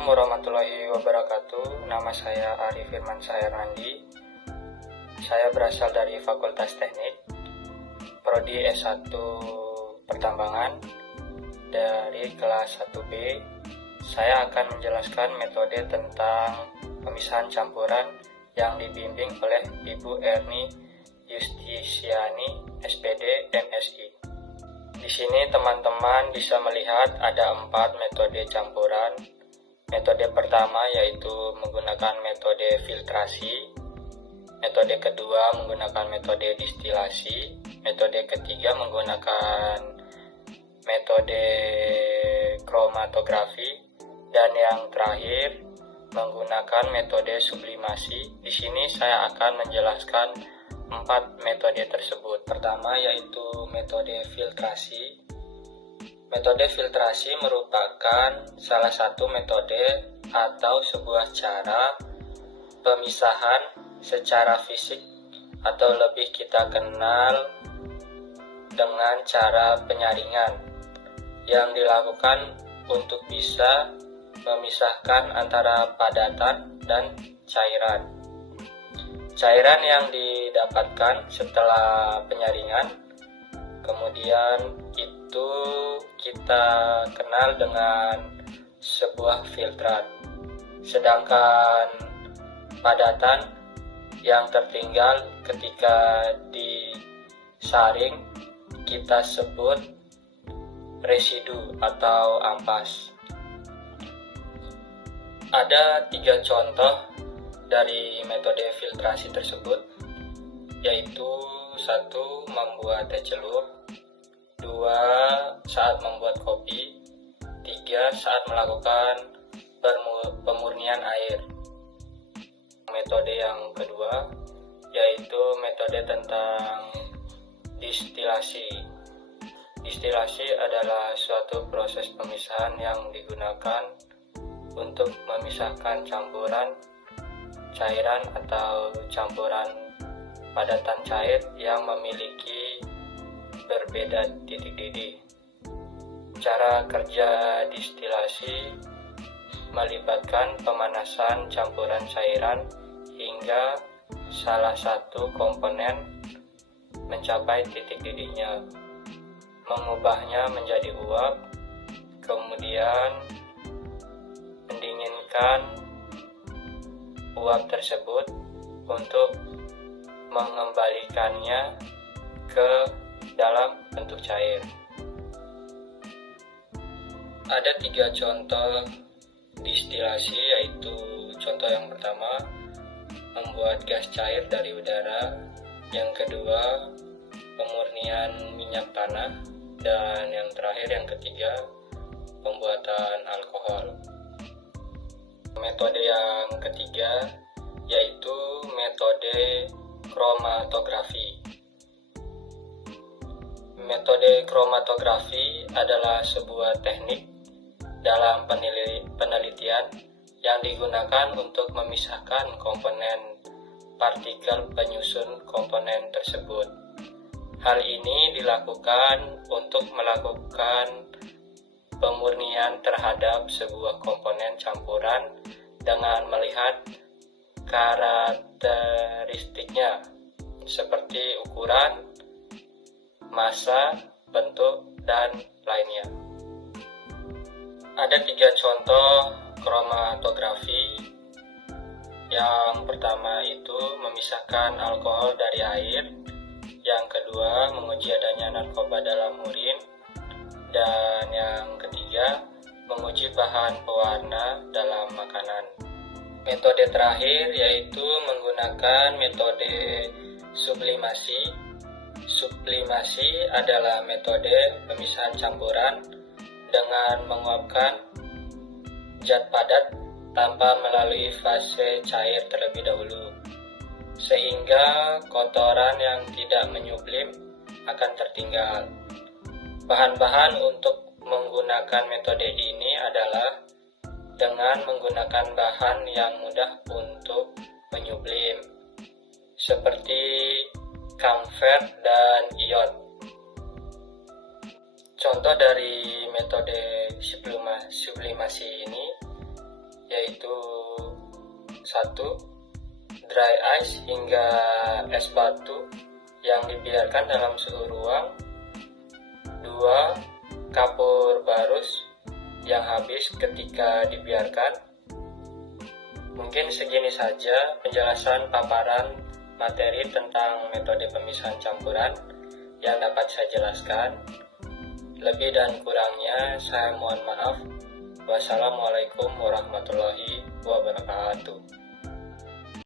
Assalamualaikum warahmatullahi wabarakatuh. Nama saya Arif Firman Randi. Saya berasal dari Fakultas Teknik, Prodi S1 Pertambangan dari kelas 1B. Saya akan menjelaskan metode tentang pemisahan campuran yang dibimbing oleh Ibu Erni Yustisiani, SPD, MSI. Di sini teman-teman bisa melihat ada 4 metode campuran. Metode pertama yaitu menggunakan metode filtrasi. Metode kedua menggunakan metode distilasi. Metode ketiga menggunakan metode kromatografi. Dan yang terakhir menggunakan metode sublimasi. Di sini saya akan menjelaskan 4 metode tersebut. Pertama yaitu metode filtrasi. Metode filtrasi merupakan salah satu metode atau sebuah cara pemisahan secara fisik atau lebih kita kenal dengan cara penyaringan yang dilakukan untuk bisa memisahkan antara padatan dan cairan. Cairan yang didapatkan setelah penyaringan kemudian itu kita kenal dengan sebuah filtrat. Sedangkan padatan yang tertinggal ketika disaring kita sebut residu atau ampas. Ada 3 contoh dari metode filtrasi tersebut, yaitu 1. Membuat teh celup, 2. Saat membuat kopi, 3. Saat melakukan pemurnian air. Metode yang kedua yaitu metode tentang distilasi. Distilasi adalah suatu proses pemisahan yang digunakan untuk memisahkan campuran cairan atau campuran padatan cair yang memiliki berbeda titik didih. Cara kerja distilasi melibatkan pemanasan campuran cairan hingga salah satu komponen mencapai titik didihnya, mengubahnya menjadi uap, kemudian mendinginkan uap tersebut untuk mengembalikannya ke dalam bentuk cair. Ada 3 contoh distilasi, yaitu contoh yang pertama membuat gas cair dari udara, yang kedua pemurnian minyak tanah, dan yang terakhir yang ketiga pembuatan alkohol. Metode yang ketiga yaitu metode kromatografi. Metode kromatografi adalah sebuah teknik dalam penelitian yang digunakan untuk memisahkan komponen partikel penyusun komponen tersebut. Hal ini dilakukan untuk melakukan pemurnian terhadap sebuah komponen campuran dengan melihat karakteristiknya seperti ukuran, massa, bentuk, dan lainnya. Ada 3 contoh kromatografi. Yang pertama itu memisahkan alkohol dari air, yang kedua menguji adanya narkoba dalam urin, dan yang ketiga menguji bahan pewarna dalam makanan. Metode terakhir yaitu menggunakan metode sublimasi. Sublimasi adalah metode pemisahan campuran dengan menguapkan zat padat tanpa melalui fase cair terlebih dahulu, sehingga kotoran yang tidak menyublim akan tertinggal. Bahan-bahan untuk menggunakan metode ini adalah dengan menggunakan bahan yang mudah untuk menyublim, seperti kamfer dan iod. Contoh dari metode sublimasi ini yaitu 1. Dry ice hingga es batu yang dibiarkan dalam suhu ruang. 2. Kapur barus yang habis ketika dibiarkan. Mungkin segini saja penjelasan paparan materi tentang metode pemisahan campuran yang dapat saya jelaskan. Lebih dan kurangnya saya mohon maaf. Wassalamualaikum warahmatullahi wabarakatuh.